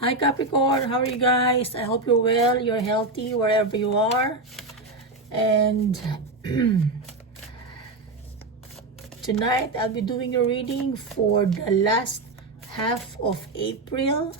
Hi Capricorn, how are you guys? I hope you're well, you're healthy wherever you are. And tonight I'll be doing a reading for the last half of April.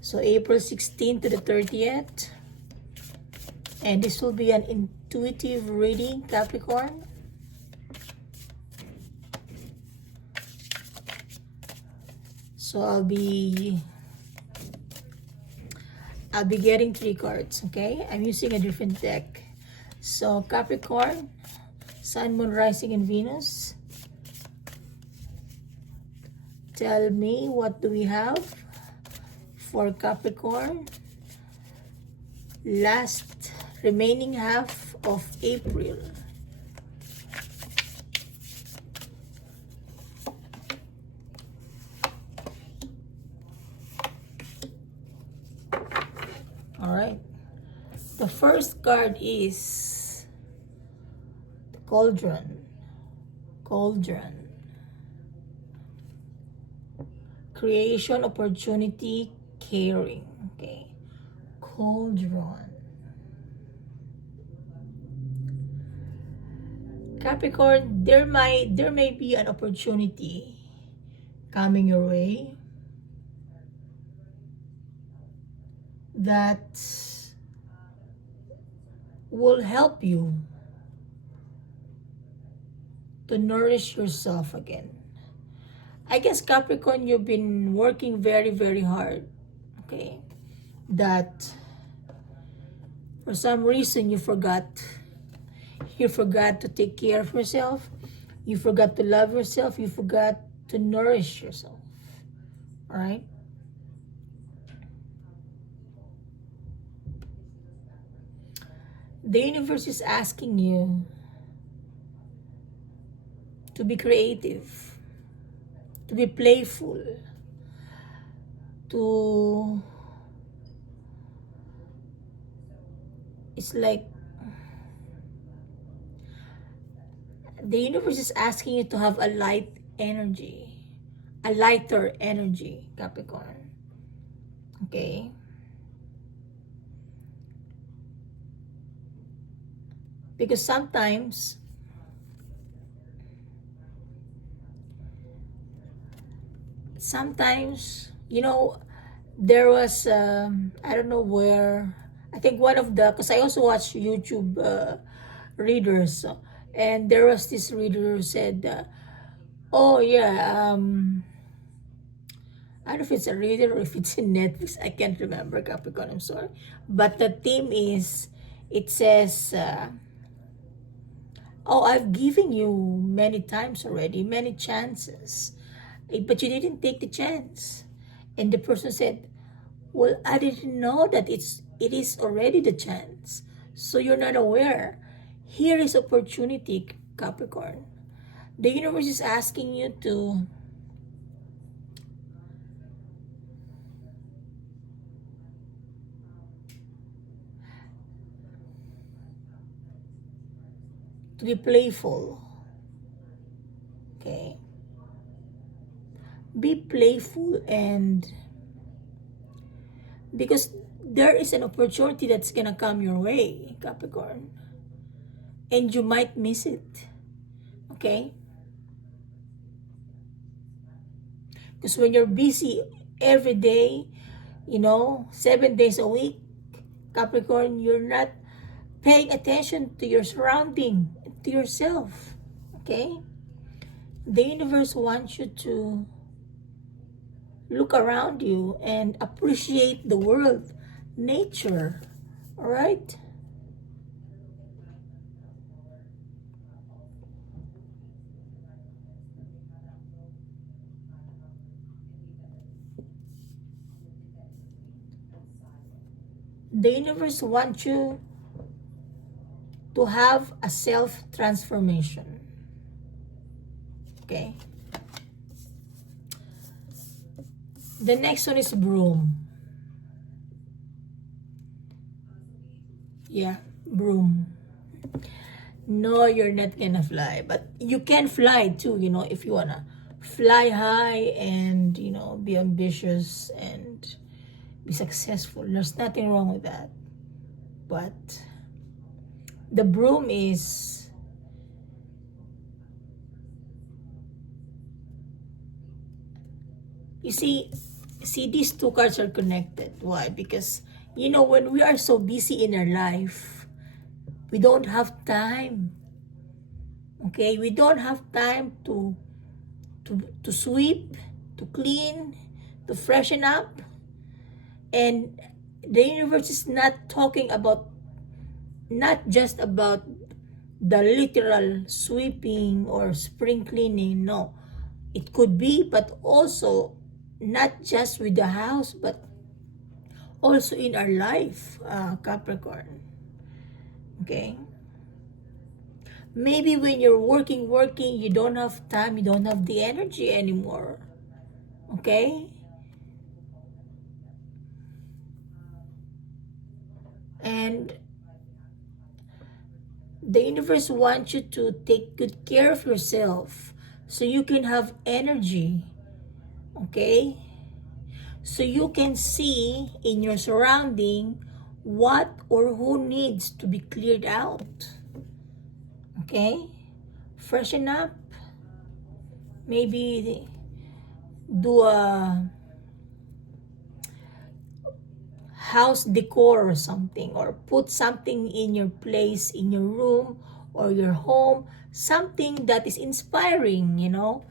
So April 16th to the 30th. And this will be an intuitive reading, Capricorn. So I'll be getting 3 cards, okay? I'm using a different deck. So Capricorn, Sun, Moon, Rising, and Venus. Tell me, what do we have for Capricorn? Last remaining half of April. Alright. The first card is the Cauldron. Cauldron. Creation, opportunity, caring. Okay. Cauldron. Capricorn, there may be an opportunity coming your way that will help you to nourish yourself again. I guess Capricorn, you've been working very, very hard. Okay. That for some reason you forgot to take care of yourself. You forgot to love yourself. You forgot to nourish yourself. All right? The universe is asking you to be creative, to be playful, it's like the universe is asking you to have a lighter energy, Capricorn. Okay? Because sometimes there was I don't know where, I think one of the, because I also watch YouTube readers, and there was this reader who said oh yeah, I don't know if it's a reader or if it's in Netflix, I can't remember, Capricorn, I'm sorry, but the theme is, it says oh, I've given you many times already, many chances, but you didn't take the chance. And the person said, well, I didn't know that it is already the chance. So you're not aware. Here is opportunity, Capricorn. The universe is asking you to be playful. Okay? Be playful, and because there is an opportunity that's gonna come your way, Capricorn, and you might miss it. Okay? Because when you're busy every day, 7 days a week, Capricorn, you're not paying attention to your surrounding, to yourself. Okay? The universe wants you to look around you and appreciate the world, nature. All right? The universe wants you to have a self-transformation. Okay? The next one is broom. Yeah, broom. No, you're not gonna fly, but you can fly too, if you wanna fly high and, be ambitious and be successful. There's nothing wrong with that. But the broom is, you see, these two cards are connected. Why? Because, you know, when we are so busy in our life, we don't have time. Okay? We don't have time to sweep, to clean, to freshen up. And the universe is not talking about, not just about the literal sweeping or spring cleaning. No. It could be, but also not just with the house, but also in our life, Capricorn. Okay? Maybe when you're working, you don't have time, you don't have the energy anymore. Okay? And the universe wants you to take good care of yourself so you can have energy. Okay? So you can see in your surrounding what or who needs to be cleared out. Okay? Freshen up. Maybe do a house decor or something, or put something in your place, in your room or your home, something that is inspiring, you know.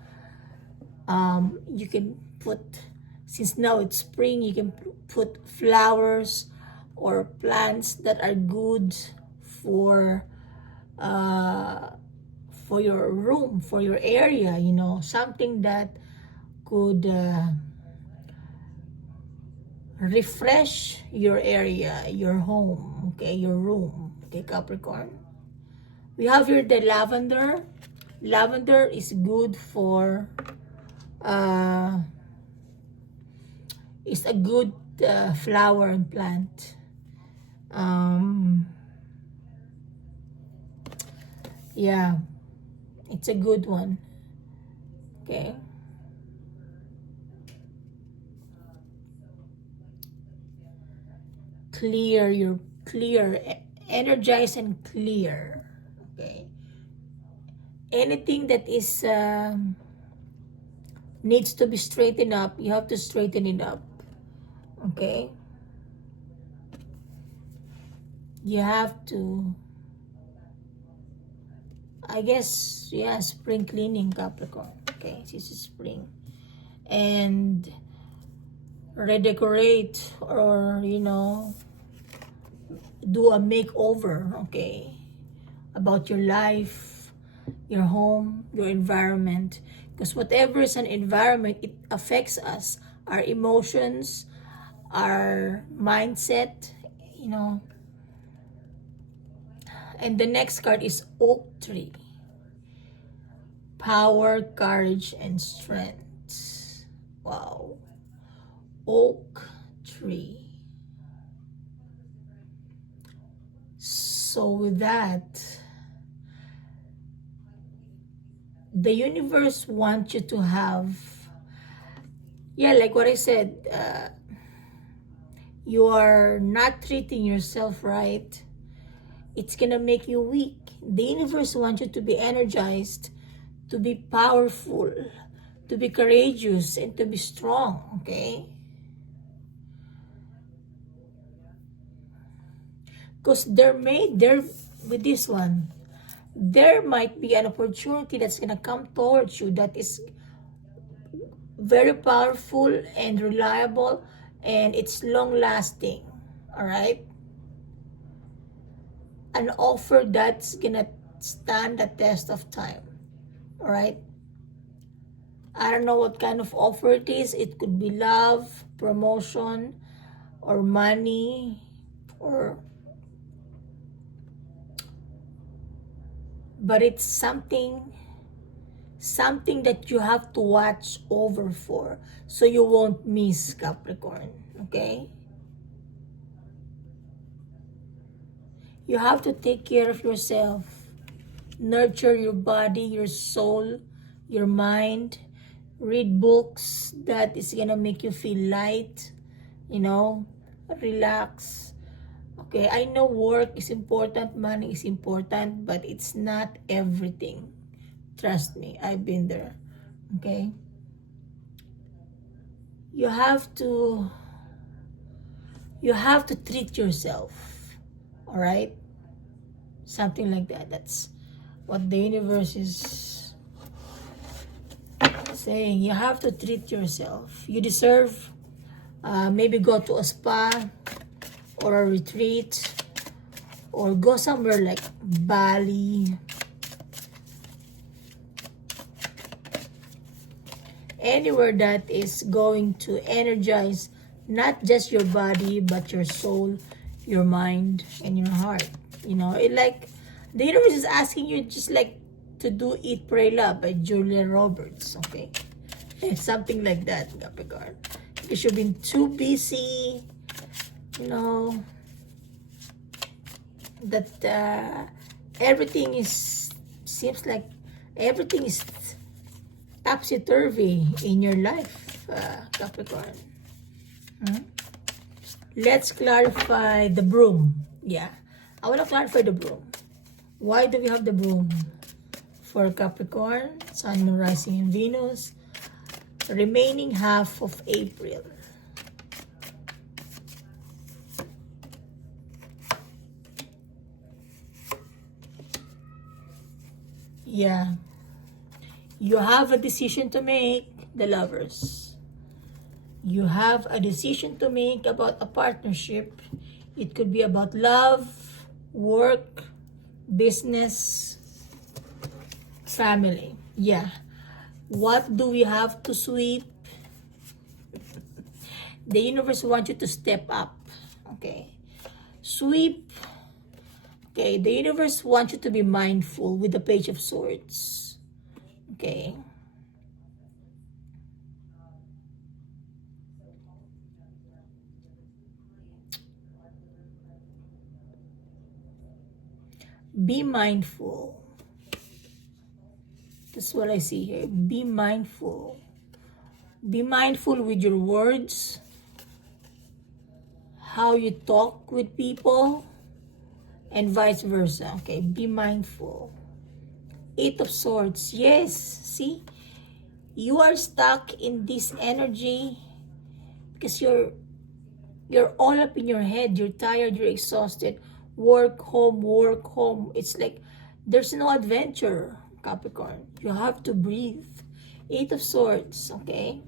You can put, since now it's spring, you can put flowers or plants that are good for your room, for your area, you know, something that could refresh your area, your home, okay, your room, okay, Capricorn. We have here the lavender. Lavender is good for, it's a good flower and plant. Yeah, it's a good one. Okay. Energize and clear. Okay. Anything that is needs to be straightened up, you have to straighten it up. Okay. You have to, I guess, yeah, spring cleaning, Capricorn. Okay, this is spring. And redecorate, or, you know, do a makeover, okay, about your life, your home, your environment. Because whatever is an environment, it affects us, our emotions, our mindset, you know. And the next card is Oak Tree. Power, courage, and strength. Wow. Oak Tree. So with that, the universe wants you to have, yeah, like what I said, you are not treating yourself right, it's gonna make you weak. The universe wants you to be energized, to be powerful, to be courageous, and to be strong, okay? Because with this one, there might be an opportunity that's gonna come towards you that is very powerful and reliable, and it's long lasting. All right, an offer that's gonna stand the test of time. All right, I don't know what kind of offer it is. It could be love, promotion, or money, or, but it's something that you have to watch over for, so you won't miss, Capricorn. Okay, you have to take care of yourself, nurture your body, your soul, your mind, read books that is gonna make you feel light, you know, relax. Okay, I know work is important, money is important, but it's not everything. Trust me, I've been there. Okay? You have to treat yourself. All right? Something like that. That's what the universe is saying. You have to treat yourself. You deserve maybe go to a spa or a retreat or go somewhere like Bali. Anywhere that is going to energize not just your body but your soul, your mind, and your heart. You know, it like the universe is asking you just like to do Eat, Pray, Love by Julia Roberts. Okay, and something like that, Capricorn. Because you've been too busy, you know, that everything is seems like everything is topsy-turvy in your life, Capricorn. Let's clarify the broom. Yeah, I want to clarify the broom. Why do we have the broom? For Capricorn, Sun, Moon, Rising, and Venus, remaining half of April. Yeah. You have a decision to make, the Lovers. You have a decision to make about a partnership. It could be about love, work, business, family. Yeah. What do we have to sweep? The universe wants you to step up. Okay. Sweep. Okay. The universe wants you to be mindful with the Page of Swords. Okay. Be mindful. That's what I see here. Be mindful. Be mindful with your words, how you talk with people, and vice versa. Okay, be mindful. Eight of Swords. Yes, see? You are stuck in this energy because you're all up in your head. You're tired, you're exhausted. Work, home. It's like there's no adventure, Capricorn. You have to breathe. Eight of Swords, okay?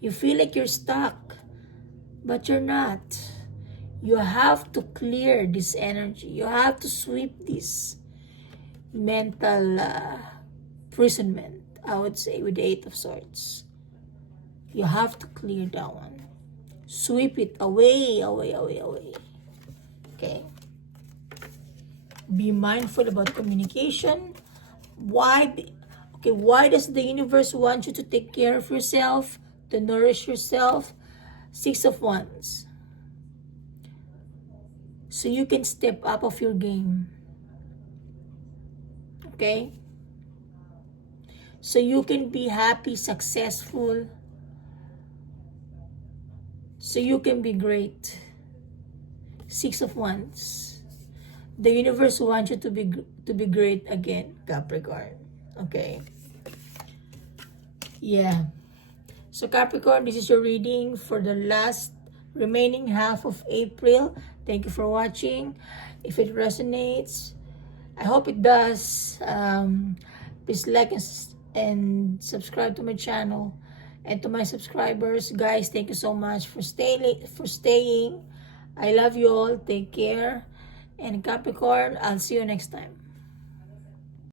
You feel like you're stuck, but you're not. You have to clear this energy. You have to sweep this mental imprisonment, I would say, with the Eight of Swords. You have to clear that one. Sweep it away. Okay? Be mindful about communication. Why does the universe want you to take care of yourself, to nourish yourself? Six of Wands. So you can step up of your game. Okay? So you can be happy, successful. So you can be great. Six of Wands. The universe wants you to be great again, Capricorn. Okay? Yeah. So Capricorn, this is your reading for the last remaining half of April. Thank you for watching. If it resonates, I hope it does. Please like and subscribe to my channel. And to my subscribers, guys, thank you so much for staying. I love you all. Take care. And Capricorn, I'll see you next time.